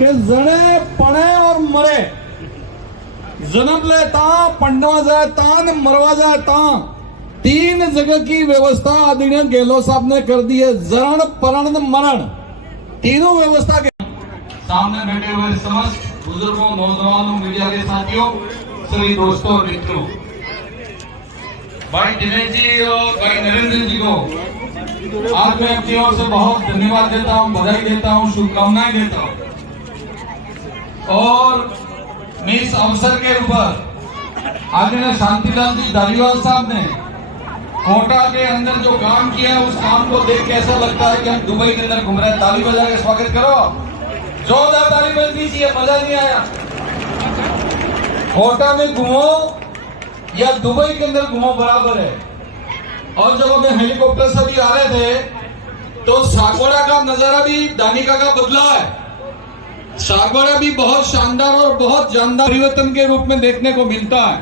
કે જણે પણે और મરે, जन्म लेता पढ़ना जाता न मरवा जाता, तीन जगह की व्यवस्था आदरणीय गहलोत साहब ने कर दी है। जरण परण मरण तीनों व्यवस्था के सामने बैठे हुए समस्त बुजुर्गों, नौजवानों, मीडिया के साथियों, सभी दोस्तों और मित्रों, भाई दिनेश जी और भाई नरेंद्र जी को आज मैं अपनी ओर से बहुत धन्यवाद देता हूँ, बधाई देता हूँ, शुभकामनाएं देता हूँ। और मैं इस अवसर के ऊपर आदरणीय शांतिलाल जी धारीवाल साहब ने कोटा के अंदर जो काम किया है, उस काम को देख के ऐसा लगता है कि हम दुबई के अंदर घूम रहे हैं। ताली बजा के स्वागत करो, जोरदार ताली बजनी चाहिए, मजा नहीं आया। कोटा में घूमो या दुबई के अंदर घूमो बराबर है। और जब हमें हेलीकॉप्टर से भी आ रहे थे तो सागवाड़ा का नजारा भी दानिका का बदला है। सागवाड़ा भी बहुत शानदार और बहुत जानदार परिवर्तन के रूप में देखने को मिलता है।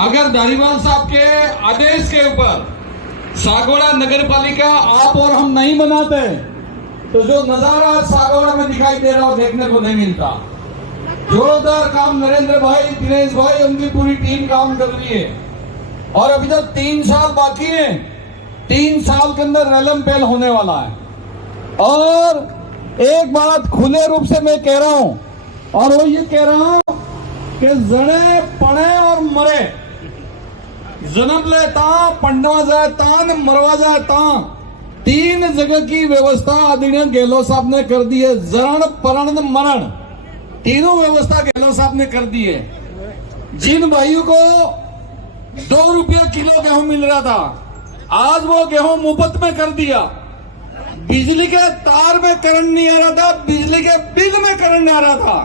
अगर धारीवाल साहब के आदेश के ऊपर सागवाड़ा नगर पालिका आप और हम नहीं बनाते तो जो नजारा सागवाड़ा में दिखाई दे रहा हो देखने को नहीं मिलता। जोरदार काम नरेंद्र भाई, दिनेश भाई, उनकी पूरी टीम काम कर रही है। और अभी तक 3 साल बाकी है। 3 साल के अंदर रेलम पेल होने वाला है। और एक बात खुले रूप से मैं कह रहा हूं, और वो ये कह रहा हूं कि जने पढ़े और मरे, जन्म लेता पढ़ना जाता न मरवा जाता, तीन जगह की व्यवस्था आदरणीय गहलोत साहब ने कर दी है। जरण परण मरण तीनों व्यवस्था गहलोत साहब ने कर दी है। जिन भाइयों को 2 रुपया किलो गेहूं मिल रहा था, आज वो गेहूं मुफ्त में कर दिया। बिजली के तार में करंट नहीं आ रहा था, बिजली के बिल में करंट आ रहा था।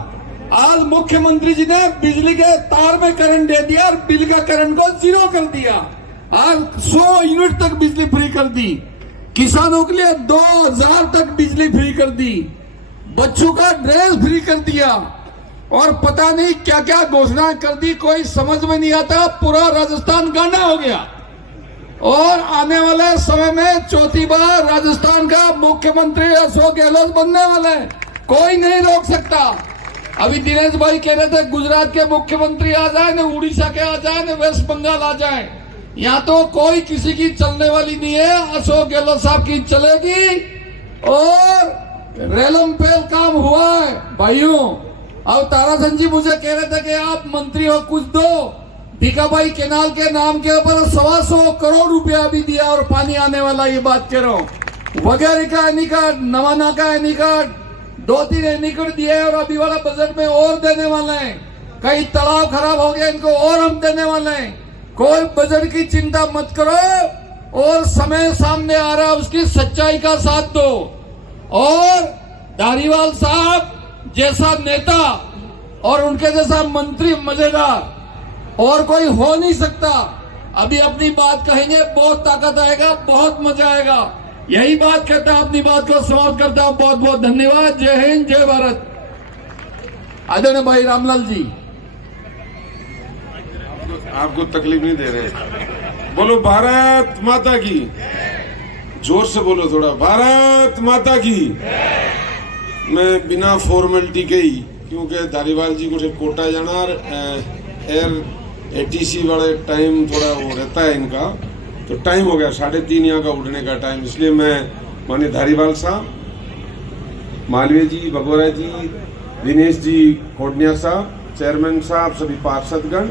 आज मुख्यमंत्री जी ने बिजली के तार में करंट दे दिया और बिल का करंट को 0 कर दिया। आज 100 यूनिट तक बिजली फ्री कर दी। किसानों के लिए 2000 तक बिजली फ्री कर दी। बच्चों का ड्रेस फ्री कर दिया। और पता नहीं क्या क्या घोषणा कर दी, कोई समझ में नहीं आता। पूरा राजस्थान गांडा हो गया। और आने वाले समय में चौथी बार राजस्थान का मुख्यमंत्री अशोक गहलोत बनने वाले हैं, कोई नहीं रोक सकता। अभी दिनेश भाई कह रहे थे गुजरात के मुख्यमंत्री आ जाए, न उड़ीसा के आ जाए, न वेस्ट बंगाल आ जाए, यहाँ तो कोई किसी की चलने वाली नहीं है। अशोक गहलोत साहब की चलेगी। और रेलम पेल काम हुआ है भाइयों। अब ताराचंद जी मुझे कह रहे थे कि आप मंत्री हो, कुछ दो। भीखाबाई केनाल के नाम के ऊपर 125 करोड़ रुपया अभी दिया और पानी आने वाला, ये बात कह रहा हूँ। वगैरह का एनीकार्ड, नवाना का एनीकार्ड, 2-3 एनीकार्ड दिए और अभी वाला बजट में और देने वाले हैं। कई तालाब खराब हो गए, इनको और हम देने वाले हैं। कोई बजट की चिंता मत करो। और समय सामने आ रहा है, उसकी सच्चाई का साथ दो। और धारीवाल साहब जैसा नेता और उनके जैसा मंत्री मजेदार और कोई हो नहीं सकता। अभी अपनी बात कहेंगे, बहुत ताकत आएगा, बहुत मजा आएगा। यही बात कहता हूं, अपनी बात को समाप्त करता हूं। बहुत बहुत धन्यवाद। जय हिंद, जय भारत। आदरणीय भाई रामलाल जी, आपको तकलीफ नहीं दे रहे। बोलो भारत माता की। जोर से बोलो थोड़ा, भारत माता की। मैं बिना फॉर्मेलिटी के ही, क्योंकि धारीवाल जी को कोटा जाना और एयर ATC वाले टाइम थोड़ा वो रहता है इनका, तो टाइम हो गया 3:30 यहाँ का उठने का टाइम। इसलिए मैं माननीय धारीवाल साहब, मालवीय जी, भगोरा जी, दिनेश जी कोटनिया साहब, चेयरमैन साहब, सभी पार्षदगण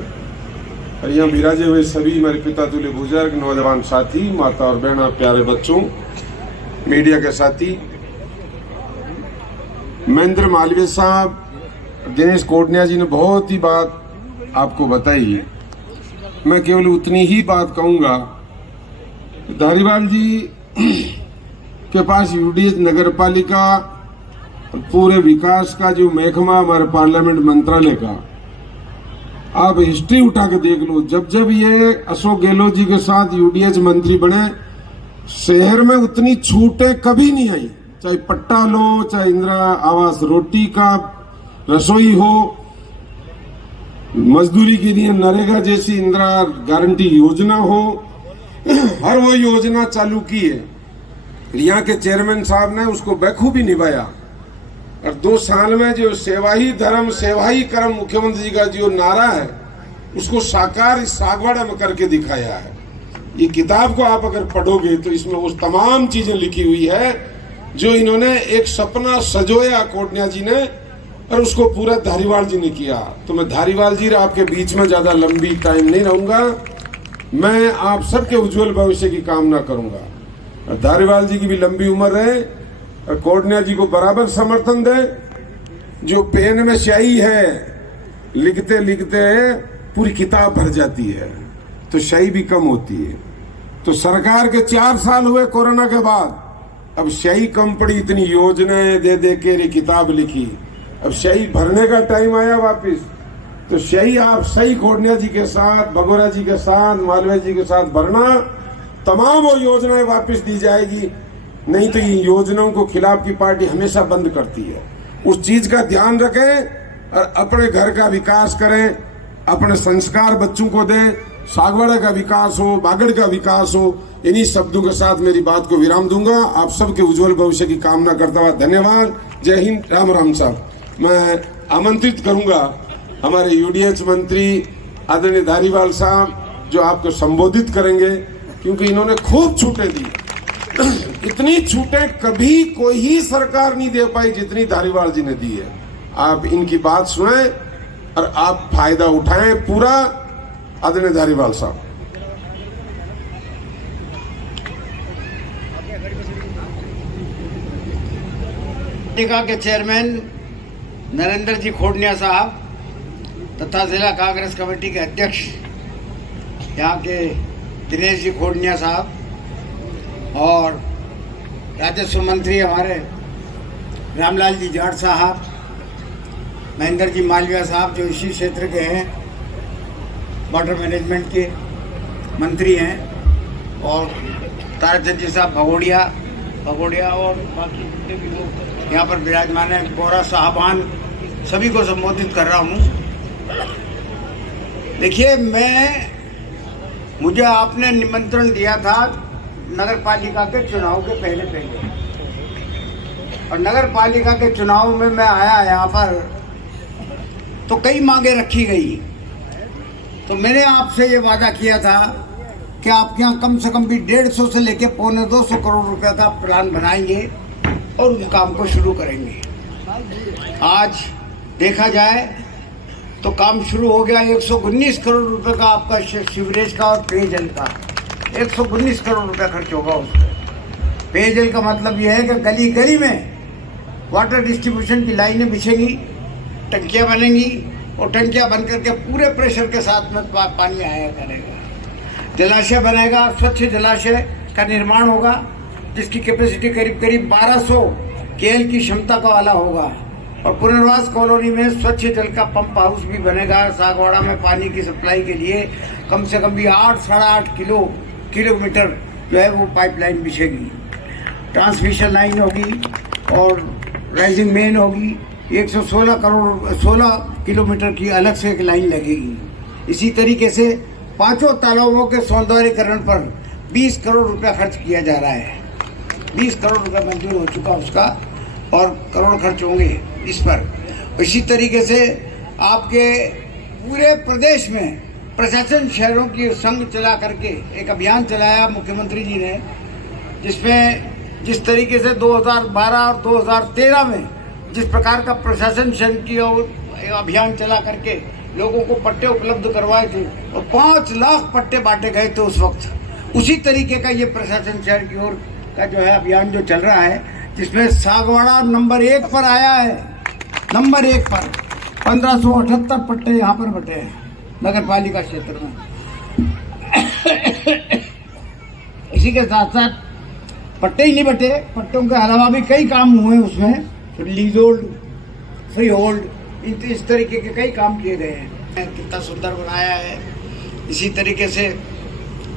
और यहाँ विराजे हुए सभी मेरे पिता तुल्य बुजुर्ग, नौजवान साथी, माता और बहना, प्यारे बच्चों, मीडिया के साथी, महेंद्र मालवीय साहब, दिनेश कोटनिया जी ने बहुत ही बात आपको बताई है। मैं केवल उतनी ही बात कहूंगा। धारीवाल जी के पास UDH नगर पालिका पूरे विकास का जो महकमा हमारे पार्लियामेंट मंत्रालय का, आप हिस्ट्री उठा के देख लो। जब जब ये अशोक गहलोत जी के साथ UDH मंत्री बने, शहर में उतनी छूटें कभी नहीं आई। चाहे पट्टा लो, चाहे इंदिरा आवास रोटी का रसोई हो, मजदूरी के लिए नरेगा जैसी इंदिरा गारंटी योजना हो, हर वो योजना चालू की है। यहाँ के चेयरमैन साहब ने उसको बखूबी निभाया। और 2 साल में जो सेवा ही धर्म सेवा ही कर्म मुख्यमंत्री जी का जो नारा है उसको साकार इस सागवाड़ा में करके दिखाया है। ये किताब को आप अगर पढ़ोगे तो इसमें वो तमाम चीजें लिखी हुई है जो इन्होंने एक सपना सजोया कोटनिया जी ने और उसको पूरा धारीवाल जी ने किया। तो मैं धारीवाल जी आपके बीच में ज्यादा लंबी टाइम नहीं रहूंगा, मैं आप सबके उज्जवल भविष्य की कामना करूंगा और धारीवाल जी की भी लंबी उम्र रहे और कोटनिया जी को बराबर समर्थन दे। जो पेन में स्याही है लिखते लिखते पूरी किताब भर जाती है तो स्याही भी कम होती है। तो सरकार के 4 साल हुए कोरोना के बाद, अब स्याही कम पड़ी, इतनी योजनाएं दे दे के ये किताब लिखी, अब स्याही भरने का टाइम आया वापिस। तो स्याही आप सही कोटनिया जी के साथ, भगोरा जी के साथ, मालवीय जी के साथ भरना, तमाम वो योजनाएं वापस दी जाएगी। नहीं तो इन योजनाओं को खिलाफ की पार्टी हमेशा बंद करती है। उस चीज का ध्यान रखें और अपने घर का विकास करें, अपने संस्कार बच्चों को दें, सागवाड़ा का विकास हो, बागड़ का विकास हो। इन्हीं शब्दों के साथ मेरी बात को विराम दूंगा। आप सबके उज्जवल भविष्य की कामना करता हुआ धन्यवाद। जय हिंद, राम राम साहब। मैं आमंत्रित करूंगा हमारे यूडीएच मंत्री आदरणीय धारीवाल साहब जो आपको संबोधित करेंगे, क्योंकि इन्होंने खूब छूटें दी। इतनी छूटें कभी कोई ही सरकार नहीं दे पाई जितनी धारीवाल जी ने दी है। आप इनकी बात सुने और आप फायदा उठाएं पूरा। आदरणीय धारीवाल साहब। पालिका के चेयरमैन नरेंद्र जी खोडनिया साहब तथा जिला कांग्रेस कमेटी के अध्यक्ष यहाँ के दिनेश जी खोडनिया साहब और राजस्व मंत्री हमारे रामलाल जी जाट साहब, महेंद्र जी मालवीय साहब जो इसी क्षेत्र के हैं, वाटर मैनेजमेंट के मंत्री हैं, और ताराचंद जी साहब भगोड़िया और बाकी जितने भी लोग यहाँ पर विराजमान हैं, बोरा साहबान, सभी को संबोधित कर रहा हूँ। देखिए, मुझे आपने निमंत्रण दिया था नगर पालिका के चुनाव के पहले और नगर पालिका के चुनाव में मैं आया यहाँ पर तो कई मांगे रखी गई। तो मैंने आपसे ये वादा किया था कि आपके यहाँ कम से कम भी 150 से लेके 250 करोड़ रुपए का प्लान बनाएंगे और उस काम को शुरू करेंगे। आज देखा जाए तो काम शुरू हो गया। 119 करोड़ रुपए का आपका सीवरेज का और पेयजल का 119 करोड़ रुपए खर्च होगा उसमें। पेयजल का मतलब यह है कि गली गली में वाटर डिस्ट्रीब्यूशन की लाइनें बिछेंगी, टंकियां बनेंगी और टंकियां बन करके पूरे प्रेशर के साथ में पानी आया करेगा। जलाशय बनेगा, स्वच्छ जलाशय का निर्माण होगा जिसकी कैपेसिटी करीब 1200 केएल की क्षमता का वाला होगा। और पुनर्वास कॉलोनी में स्वच्छ जल का पंप हाउस भी बनेगा। सागवाड़ा में पानी की सप्लाई के लिए कम से कम भी 8-8.5 किलोमीटर जो है वो पाइपलाइन बिछेगी। ट्रांसमिशन लाइन होगी और राइजिंग मेन होगी। 116 किलोमीटर की अलग से एक लाइन लगेगी। इसी तरीके से 5 तालाबों के सौंदर्यीकरण पर 20 करोड़ रुपया खर्च किया जा रहा है। 20 करोड़ रुपया मंजूर हो चुका उसका और करोड़ खर्च होंगे इस पर। इसी तरीके से आपके पूरे प्रदेश में प्रशासन शहरों की संघ चला करके एक अभियान चलाया मुख्यमंत्री जी ने, जिसमें जिस तरीके से 2012 और 2013 में जिस प्रकार का प्रशासन संघ की अभियान चला करके लोगों को पट्टे उपलब्ध करवाए थे और 5 लाख पट्टे बांटे गए थे उस वक्त, उसी तरीके का ये प्रशासन शहर की ओर का जो है अभियान जो चल रहा है, जिसमें सागवाड़ा नंबर 1 पर आया है। नंबर 1 पर 1578 पट्टे यहाँ पर बटे हैं नगर पालिका क्षेत्र में। इसी के साथ साथ पट्टे ही नहीं बटे, पट्टों के अलावा भी कई काम हुए उसमें, लीज होल्ड, फ्री होल्ड, इस तरीके के कई काम किए गए हैं। कितना सुंदर बनाया है। इसी तरीके से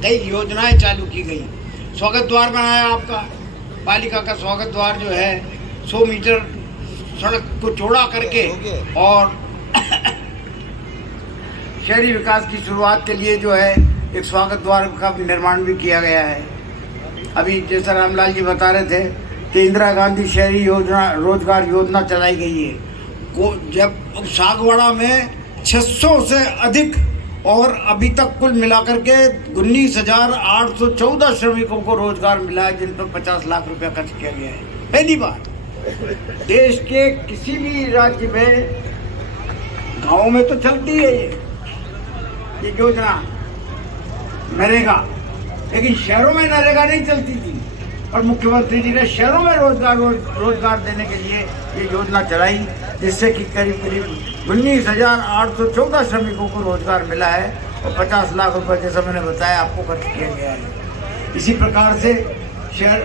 कई योजनाएं चालू की गई। स्वागत द्वार बनाया आपका, पालिका का स्वागत द्वार जो है 100 मीटर सड़क को चौड़ा करके और शहरी विकास की शुरुआत के लिए जो है एक स्वागत द्वार का निर्माण भी किया गया है। अभी जैसा रामलाल जी बता रहे थे कि इंदिरा गांधी शहरी योजना रोजगार योजना चलाई गई है। जब सागवाड़ा में 600 से अधिक और अभी तक कुल मिलाकर के 19,814 श्रमिकों को रोजगार मिला है, जिन पर 50 लाख रुपया खर्च किया गया है। पहली बार देश के किसी भी राज्य में, गाँव में तो चलती है ये योजना नरेगा, लेकिन शहरों में नरेगा नहीं चलती थी। और मुख्यमंत्री जी ने शहरों में रोजगार देने के लिए ये योजना चलाई, जिससे कि करीब करीब 19,814 श्रमिकों को रोजगार मिला है और 50 लाख रुपए, जैसा मैंने बताया आपको, खर्च किया गया है। इसी प्रकार से शहर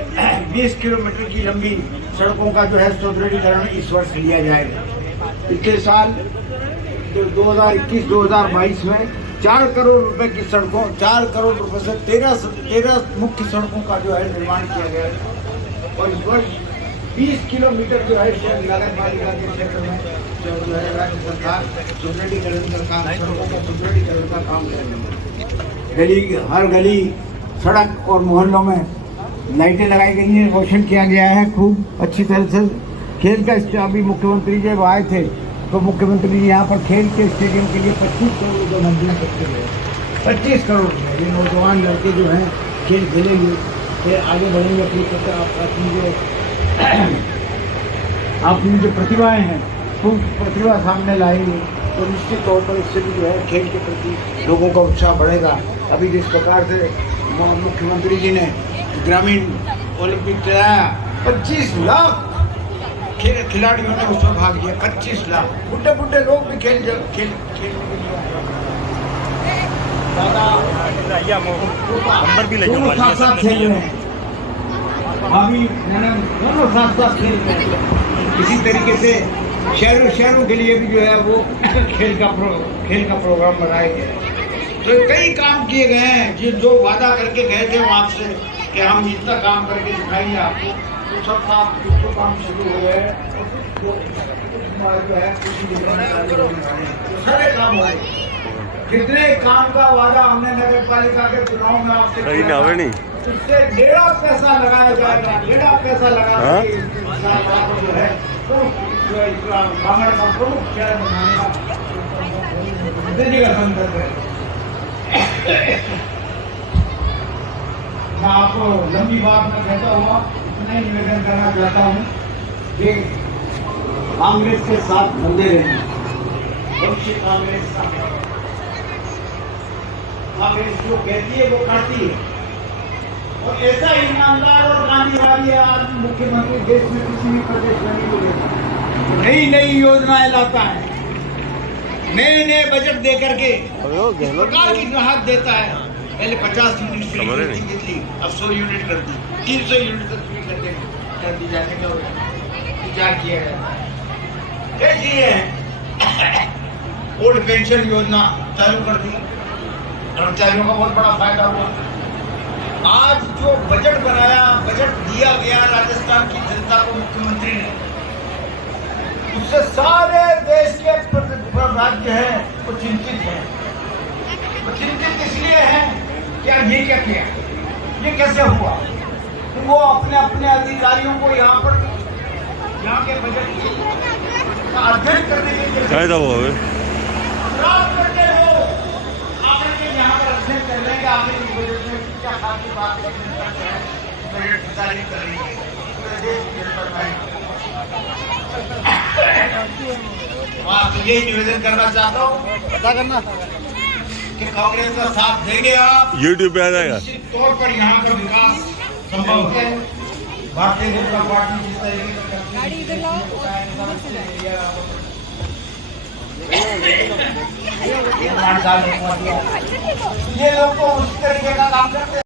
20 किलोमीटर की लंबी सड़कों का जो है सुदृढ़ीकरण इस वर्ष लिया जाएगा। पिछले साल 2021-2022 में 4 करोड़ रुपए की सड़कों, 4 करोड़ रुपए से 13 मुख्य सड़कों का जो है निर्माण किया गया है। और इस वर्ष 20 किलोमीटर जो है नगर पालिका के क्षेत्र में जो है राज्य सरकार सुदृढ़ीकरण का काम, सड़कों का सुदृढ़ीकरण का काम करेगी। गली, हर गली, सड़क और मोहल्लों में लाइटें लगाई गई हैं, रोशन किया गया है खूब अच्छी तरह से। खेल का अभी मुख्यमंत्री जब आए थे तो मुख्यमंत्री जी यहाँ पर खेल के स्टेडियम के लिए 25 करोड़ रुपये मंजूर करते हुए 25 करोड़ रुपये। ये नौजवान लड़के जो हैं खेल खेलेंगे, फिर आगे बढ़ेंगे, अपनी जो प्रतिभाएं हैं वो प्रतिभा सामने लाएंगे, तो निश्चित तौर पर इससे भी जो है खेल के प्रति लोगों का उत्साह बढ़ेगा। अभी जिस प्रकार से मुख्यमंत्री जी ने ग्रामीण ओलंपिक चलाया, 25 लाख खिलाड़ियों ने उसमें भाग लिया। 25 लाख बुढ़े लोग भी खेल दोनों साथ खेल रहे हैं। अभी दोनों साथ खेल रहे हैं। इसी तरीके से शहरों के लिए भी जो है वो खेल का प्रोग्राम बनाए गए। तो कई काम किए गए हैं जो वादा करके गए थे वहाँ से कि हम इतना काम करके दिखाएंगे आपको, तो सब काम शुरू हो गए। जो है सारे काम हो गए। कितने काम का वादा हमने नगर पालिका के चुनाव में आपसे उससे 1.5 पैसा लगाया जाएगा। 1.5 पैसा लगा के जो है बांगड़ का प्रमुख शहर बनाने का दिल्ली का संकल्प है। मैं आपको लंबी बात में कहता हुआ इतना ही निवेदन करना चाहता हूँ कि कांग्रेस के साथ बंधे रहें। भविष्य कांग्रेस का है। कांग्रेस जो कहती है वो करती है, और ऐसा ईमानदार और गांधीवादी आदमी मुख्यमंत्री देश में किसी भी प्रदेश में नहीं मिलेगा। नई योजनाएं लाता है, नए बजट दे करके सरकार की राहत देता है। पहले 50 यूनिट फ्री थी, अब 100 यूनिट कर दी, 300 यूनिट तक फ्री कर दी जाने का विचार किया गया। देखिए ओल्ड पेंशन योजना चालू कर दी, कर्मचारियों का बहुत बड़ा फायदा हुआ। आज जो बजट बनाया, बजट दिया गया राजस्थान की जनता को मुख्यमंत्री ने, उससे सारे देश के राज्य हैं वो चिंतित हैं। वो चिंतित इसलिए हैं कि ये क्या किया, ये कैसे हुआ। वो अपने अधिकारियों को यहाँ के बजट का अध्ययन करने के लिए रात करके वो आकर के यहाँ पर अध्ययन कर लेंगे। आगे इस बजट में क्या खासी बात बजट जारी कर रही है पूरे देश की जनता। तो यही निवेदन करना चाहता हूँ, पता करना कि कांग्रेस का साथ देंगे आप, YouTube पे आ जाएगा। निश्चित तौर पर यहाँ पर विकास संभव है। भारतीय जनता पार्टी जिस तरीके से ये लोग को उस तरीके का काम करते हैं।